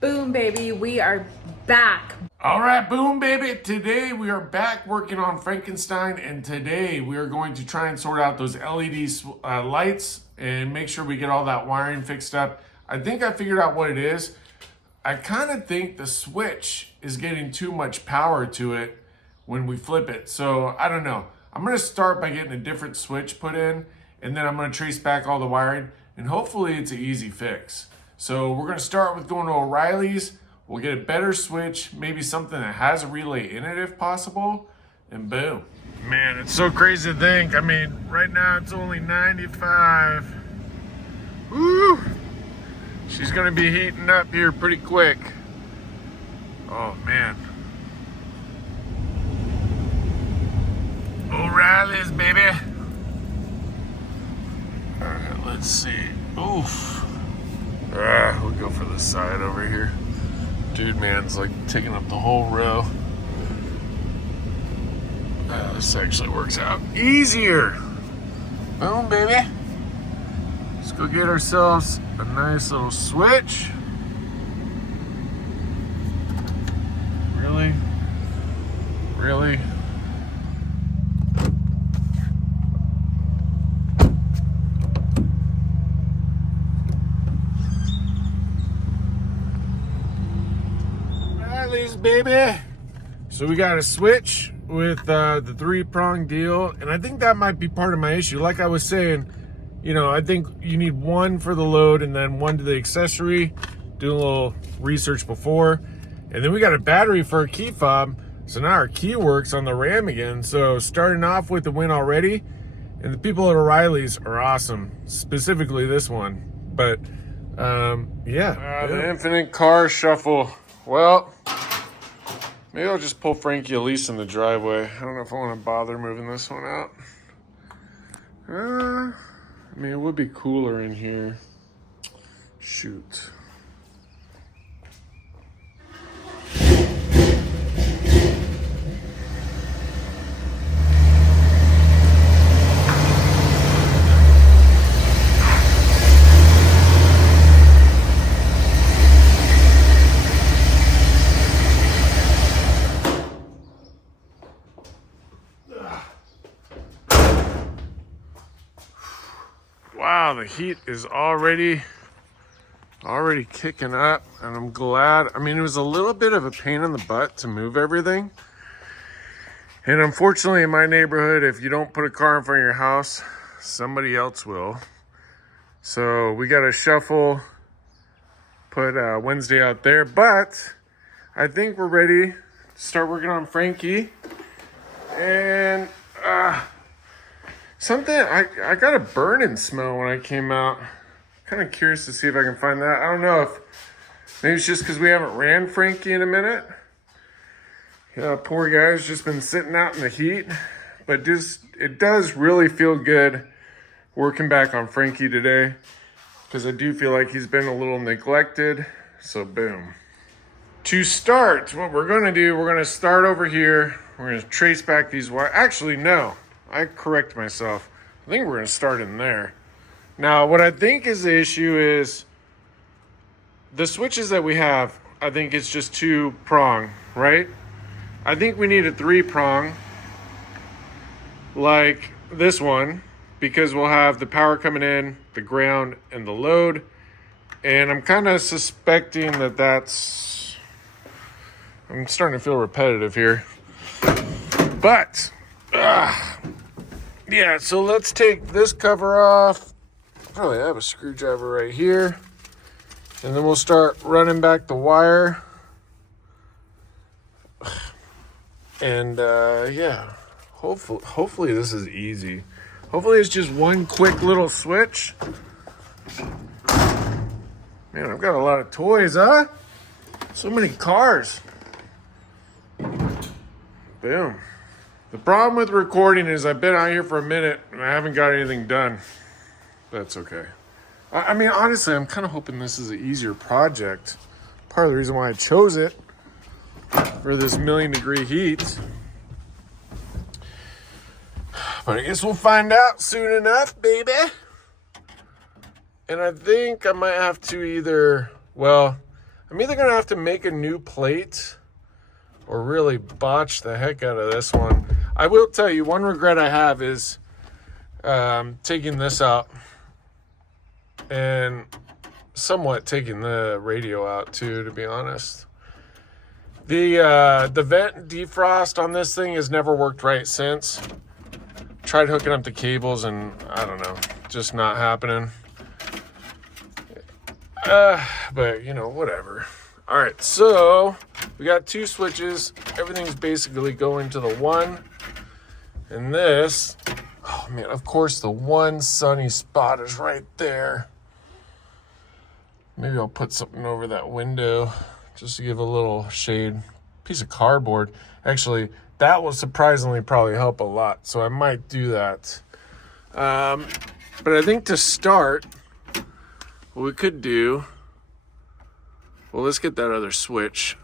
Boom, baby, we are back. All right, boom, baby. Today we are back working on Frankenstein, and today we are going to try and sort out those LED lights and make sure we get all that wiring fixed up. I think I figured out what it is. I kind of think the switch is getting too much power to it when we flip it. So I don't know. I'm going to start by getting a different switch put in, and then I'm going to trace back all the wiring, and hopefully it's an easy fix. So we're going to start with going to O'Reilly's. We'll get a better switch, maybe something that has a relay in it if possible, and boom. Man, it's so crazy to think. I mean, right now it's only 95. Woo! She's going to be heating up here pretty quick. Oh, man. O'Reilly's, baby. All right, let's see. Oof. We'll go for the side over here. Dude, man's like taking up the whole row. This actually works out easier. Boom, baby. Let's go get ourselves a nice little switch. Really? Really? Baby. So we got a switch with the 3-prong deal, and I think that might be part of my issue. Like I was saying, you know, I think you need one for the load and then one to the accessory. Do a little research before, and then we got a battery for a key fob. So now our key works on the RAM again. So starting off with the win already, and the people at O'Reilly's are awesome, specifically this one. But yeah, the infinite car shuffle. Well, maybe I'll just pull Frankie Elise in the driveway. I don't know if I want to bother moving this one out. I mean, it would be cooler in here. Shoot. Wow, the heat is already kicking up, and I'm glad. I mean, it was a little bit of a pain in the butt to move everything. And unfortunately, in my neighborhood, if you don't put a car in front of your house, somebody else will. So we got to shuffle, put Wednesday out there. But I think we're ready to start working on Frankie. And something, I got a burning smell when I came out. Kind of curious to see if I can find that. I don't know if maybe it's just because we haven't ran Frankie in a minute. Yeah, poor guy's just been sitting out in the heat. But it does really feel good working back on Frankie today, because I do feel like he's been a little neglected. So boom. To start, what we're going to do, we're going to start over here. We're going to trace back these wires. Actually, no. I correct myself. I think we're going to start in there. Now, what I think is the issue is the switches that we have, I think it's just 2-prong, right? I think we need a 3-prong like this one, because we'll have the power coming in, the ground, and the load. And I'm kind of suspecting that that's... I'm starting to feel repetitive here. But... yeah, so let's take this cover off. Probably have a screwdriver right here. And then we'll start running back the wire. And yeah, hopefully this is easy. Hopefully it's just one quick little switch. Man, I've got a lot of toys, huh? So many cars. Boom. The problem with recording is I've been out here for a minute and I haven't got anything done. That's okay. I mean, honestly, I'm kind of hoping this is an easier project. Part of the reason why I chose it for this 1,000,000-degree heat. But I guess we'll find out soon enough, baby. And I think I might have to either, well, I'm either gonna have to make a new plate or really botch the heck out of this one. I will tell you, one regret I have is taking this out and somewhat taking the radio out too, to be honest. The vent defrost on this thing has never worked right since. Tried hooking up the cables and I don't know, just not happening. But you know, whatever. All right, so we got 2 switches. Everything's basically going to the 1. And this, oh man, of course the one sunny spot is right there. Maybe I'll put something over that window just to give a little shade. Piece of cardboard. Actually, that will surprisingly probably help a lot, so I might do that. But I think to start, what we could do, well, let's get that other switch.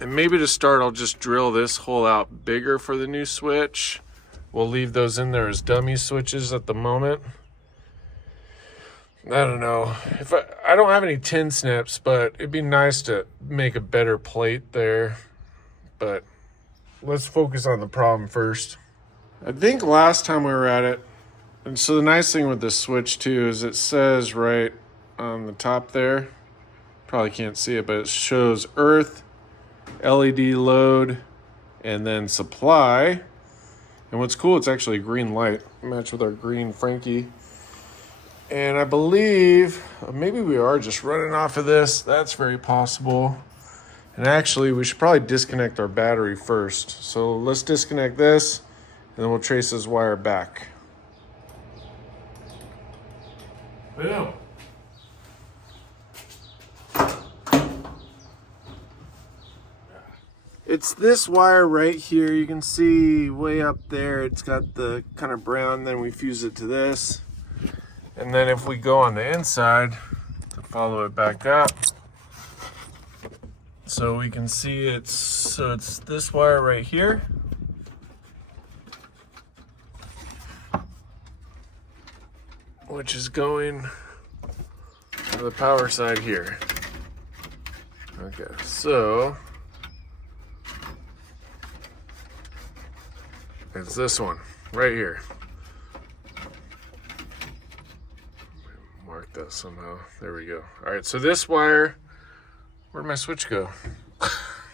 And maybe to start, I'll just drill this hole out bigger for the new switch. We'll leave those in there as dummy switches at the moment. I don't know. If I don't have any tin snips, but it'd be nice to make a better plate there. But let's focus on the problem first. I think last time we were at it, and so the nice thing with this switch too is it says right on the top there, probably can't see it, but it shows earth, LED load, and then supply. And what's cool, it's actually a green light, match with our green Frankie. And I believe maybe we are just running off of this. That's very possible. And actually, we should probably disconnect our battery first. So let's disconnect this, and then we'll trace this wire back. Boom. It's this wire right here. You can see way up there, it's got the kind of brown, then we fuse it to this. And then if we go on the inside to follow it back up, so we can see it's this wire right here. Which is going to the power side here. Okay, so it's this one right here. Mark that somehow. There we go. All right, so this wire, where'd my switch go?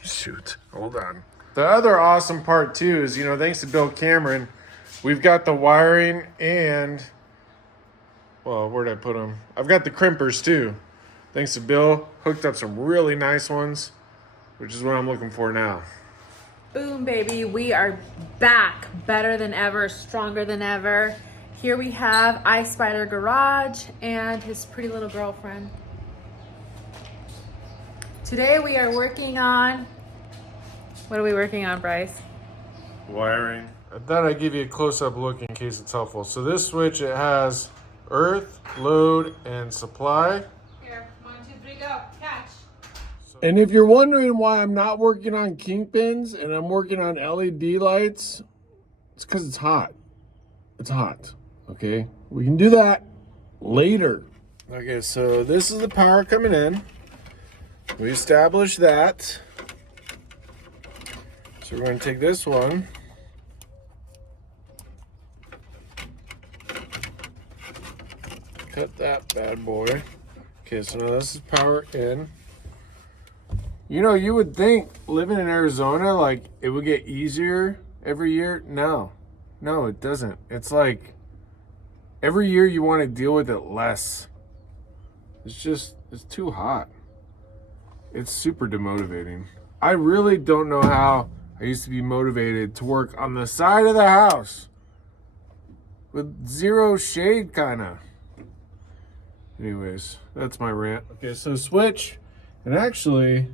Shoot, hold on. The other awesome part too is, you know, thanks to Bill Cameron, we've got the wiring and, well, where'd I put them? I've got the crimpers too. Thanks to Bill, hooked up some really nice ones, which is what I'm looking for now. Boom, baby. We are back. Better than ever, stronger than ever. Here we have I Spider Garage and his pretty little girlfriend. Today we are working on, what are we working on, Bryce? Wiring. I thought I'd give you a close-up look in case it's helpful. So this switch, it has earth, load, and supply. Here, 1, 2, 3, go, catch. And if you're wondering why I'm not working on kingpins and I'm working on LED lights, it's because it's hot. It's hot, okay? We can do that later. Okay, so this is the power coming in. We established that. So we're going to take this one. Cut that bad boy. Okay, so now this is power in. You know, you would think living in Arizona, like, it would get easier every year. No, it doesn't. It's like every year you want to deal with it less. It's too hot. It's super demotivating. I really don't know how I used to be motivated to work on the side of the house with zero shade, kind of. Anyways, that's my rant. Okay, so switch, and actually,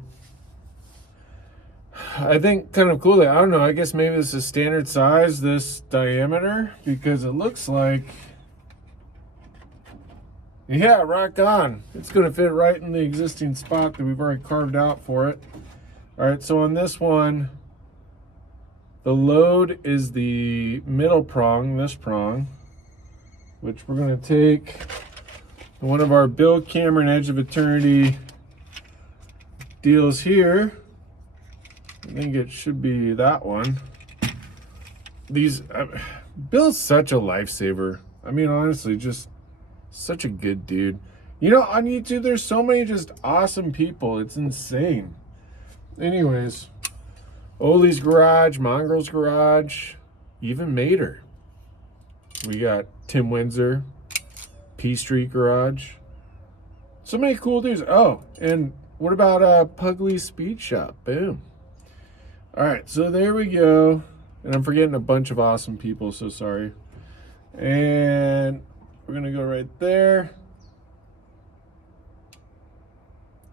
I think kind of cool. I don't know, I guess maybe this is standard size, this diameter, because it looks like, yeah, rock on. It's going to fit right in the existing spot that we've already carved out for it. All right, so on this one, the load is the middle prong, this prong, which we're going to take one of our Bill Cameron Edge of Eternity deals here. I think it should be that one. These, Bill's such a lifesaver. I mean, honestly, just such a good dude. You know, on YouTube, there's so many just awesome people. It's insane. Anyways, Oli's Garage, Mongrel's Garage, even Mater. We got Tim Windsor, P Street Garage. So many cool dudes. Oh, and what about Pugly's Speed Shop? Boom. All right, so there we go. And I'm forgetting a bunch of awesome people, so sorry. And we're gonna go right there.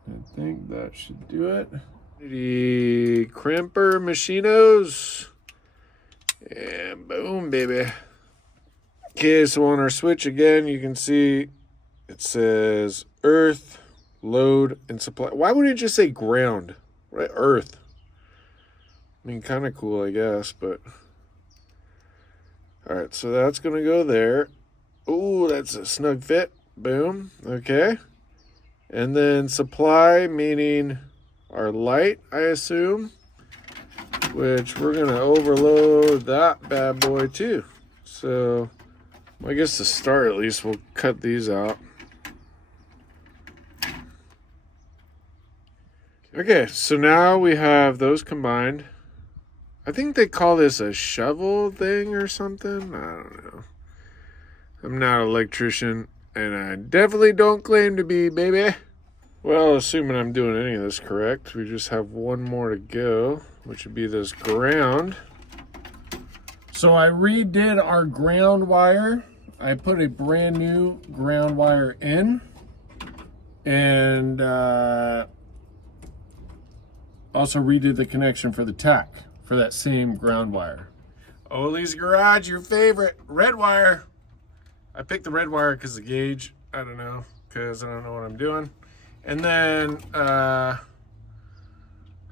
I think that should do it. The crimper machinos. And boom, baby. Okay, so on our switch again, you can see it says earth, load, and supply. Why wouldn't it just say ground? Right, earth. I mean, kind of cool, I guess, but. All right, so that's going to go there. Ooh, that's a snug fit. Boom. Okay. And then supply, meaning our light, I assume, which we're going to overload that bad boy too. So, I guess to start at least, we'll cut these out. Okay, so now we have those combined. I think they call this a shovel thing or something. I don't know. I'm not an electrician, and I definitely don't claim to be, baby. Well, assuming I'm doing any of this correct, we just have one more to go, which would be this ground. So I redid our ground wire. I put a brand new ground wire in, and also redid the connection for the tack for that same ground wire. Oli's Garage, your favorite, red wire. I picked the red wire because the gauge, I don't know, because I don't know what I'm doing. And then,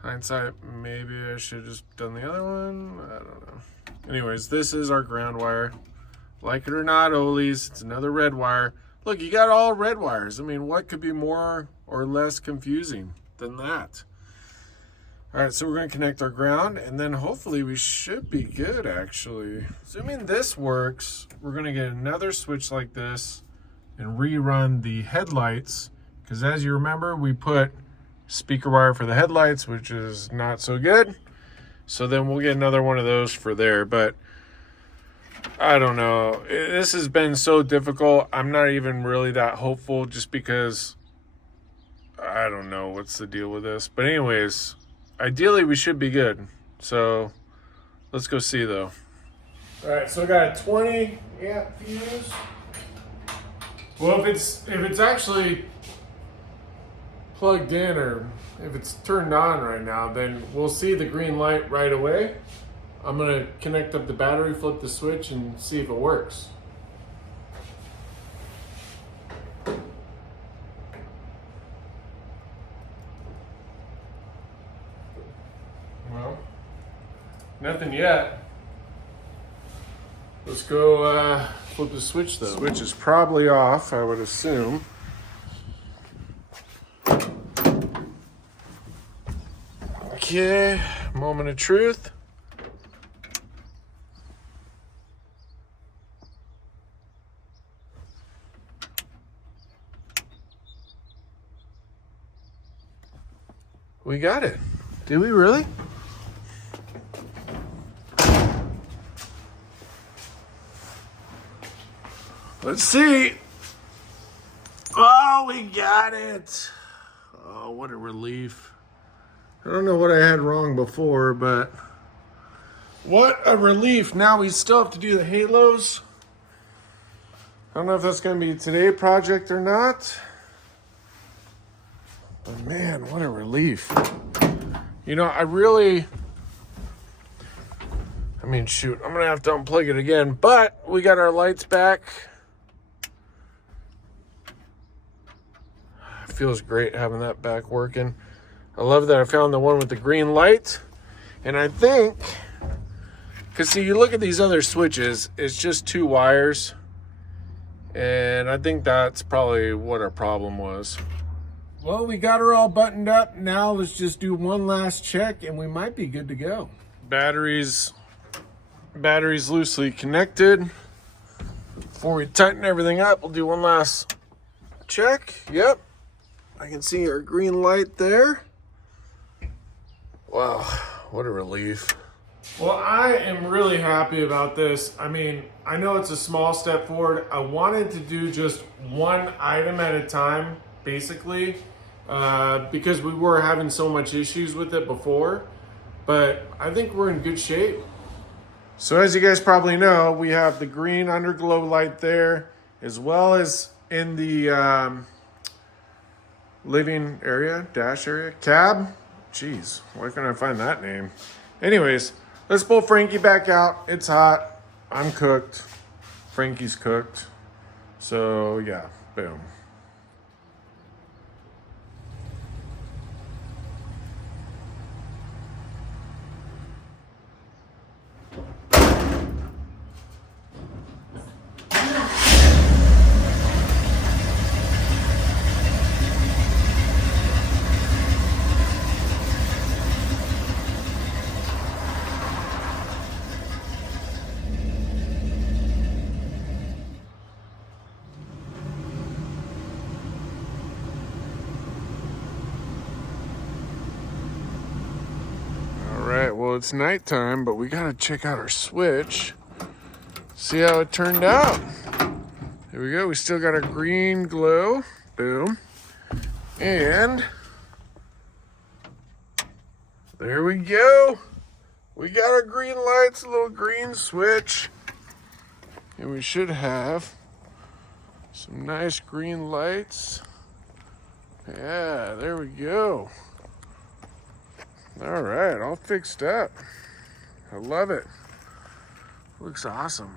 hindsight, maybe I should have just done the other one. I don't know. Anyways, this is our ground wire. Like it or not, Oli's, it's another red wire. Look, you got all red wires. I mean, what could be more or less confusing than that? All right, so we're going to connect our ground, and then hopefully we should be good, actually. Assuming this works, we're going to get another switch like this and rerun the headlights, because as you remember, we put speaker wire for the headlights, which is not so good. So then we'll get another one of those for there, but I don't know. This has been so difficult. I'm not even really that hopeful just because I don't know what's the deal with this. But anyways, ideally we should be good. So let's go see though. All right, so I got a 20 amp fuse. Well, if it's actually plugged in or if it's turned on right now, then we'll see the green light right away. I'm gonna connect up the battery, flip the switch, and see if it works. Well, nothing yet. Let's go flip the switch though. Switch is probably off, I would assume. Okay, moment of truth. We got it. Did we really? Let's see. Oh, we got it. Oh, what a relief. I don't know what I had wrong before, but what a relief. Now we still have to do the halos. I don't know if that's going to be a today project or not. But man, what a relief. You know, I mean, shoot, I'm going to have to unplug it again, but we got our lights back. It feels great having that back working. I love that I found the one with the green light. And I think, because see, you look at these other switches, it's just 2 wires. And I think that's probably what our problem was. Well, we got her all buttoned up. Now let's just do one last check and we might be good to go. Batteries loosely connected. Before we tighten everything up, we'll do one last check. Yep, I can see our green light there. Wow, what a relief. Well, I am really happy about this. I mean, I know it's a small step forward. I wanted to do just one item at a time, basically, because we were having so much issues with it before, but I think we're in good shape. So as you guys probably know, we have the green underglow light there, as well as in the living area, dash area, cab. Jeez, why couldn't I find that name? Anyways, let's pull Frankie back out. It's hot. I'm cooked. Frankie's cooked. So yeah, boom. Well, it's nighttime, but we gotta check out our switch, see how it turned out. There we go. We still got our green glow. Boom. And there we go. We got our green lights, a little green switch. And we should have some nice green lights. Yeah, there we go. All right, all fixed up. I love it. Looks awesome.